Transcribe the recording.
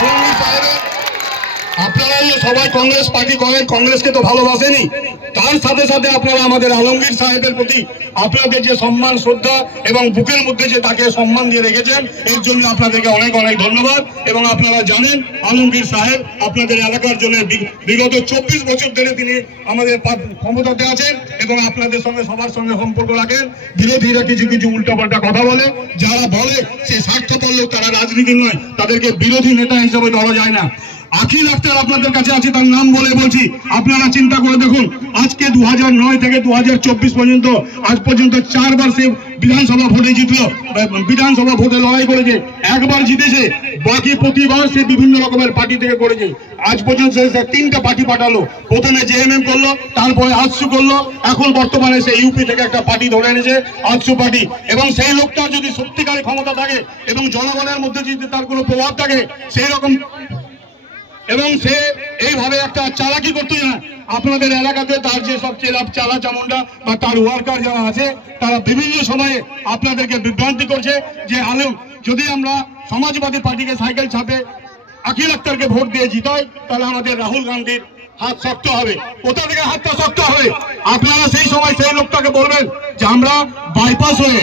আলমগীর সাহেবের আপনারা সবাই কংগ্রেস পার্টি করেন, কংগ্রেসকে তো ভালোবাসেনি, তার সাথে সাথে আপনারা আমাদের আলমগীর সাহেবের প্রতি আপনাদের যে সম্মান শ্রদ্ধা এবং বুকের মধ্যে যে তাকে সম্মান দিয়ে রেখেছেন, এর জন্য আপনাদেরকে অনেক অনেক ধন্যবাদ। এবং আপনারা জানেন আলমগীর সাহেব আপনাদের এলাকার জন্য বিগত 24 বছর ধরে তিনি আমাদের ক্ষমতাতে আছেন এবং আপনাদের সঙ্গে সবার সঙ্গে সম্পর্ক রাখেন। বিরোধীরা কিছু কিছু উল্টাপাল্টা কথা বলে, যারা বলে সে স্বার্থপর লোক, তারা রাজনীতি নয়, তাদেরকে বিরোধী নেতা হিসেবে ধরা যায় না। আখিল আক্তার আপনাদের কাছে আছে, তার নাম বলে বলছি, আপনারা চিন্তা করে দেখুন, আজকে 2009 থেকে 2024 পর্যন্ত আজ পর্যন্ত 4 বার সে বিধানসভা ভোটে জিতলো, বিধানসভা ভোটে লড়াই করেছে, একবার জিতেছে, বাকি প্রতিবার সে বিভিন্ন রকমের পার্টি থেকে করেছে। আজ পর্যন্ত সে 3টা পার্টি পাঠালো, প্রথমে জেএমএম করলো, তারপরে আজসু করলো, এখন বর্তমানে সে ইউপি থেকে একটা পার্টি ধরে এনেছে, আজসু পার্টি। এবং সেই লোকটা যদি সত্যিকারের ক্ষমতা থাকে এবং জনগণের মধ্যে যদি তার কোনো প্রভাব থাকে, সেই রকম এবং সে এইভাবে একটা চালাকি করতে না, আপনাদের এলাকাতে তার যে সবচেয়ে চালা চামুন্ডা বা তার ওয়ার্কার যারা আছে, তারা বিভিন্ন সময়ে আপনাদেরকে বিভ্রান্তি করছে যে আলম, যদি আমরা সমাজবাদী পার্টিকে সাইকেল ছাপে আখিল আক্তারকে ভোট দিয়ে জিতাই, তাহলে আমাদের রাহুল গান্ধীর হাত শক্ত হবে। কোথা থেকে হাতটা শক্ত হবে? আপনারা সেই সময় সেই লোকটাকে বলবেন যে আমরা বাইপাস হয়ে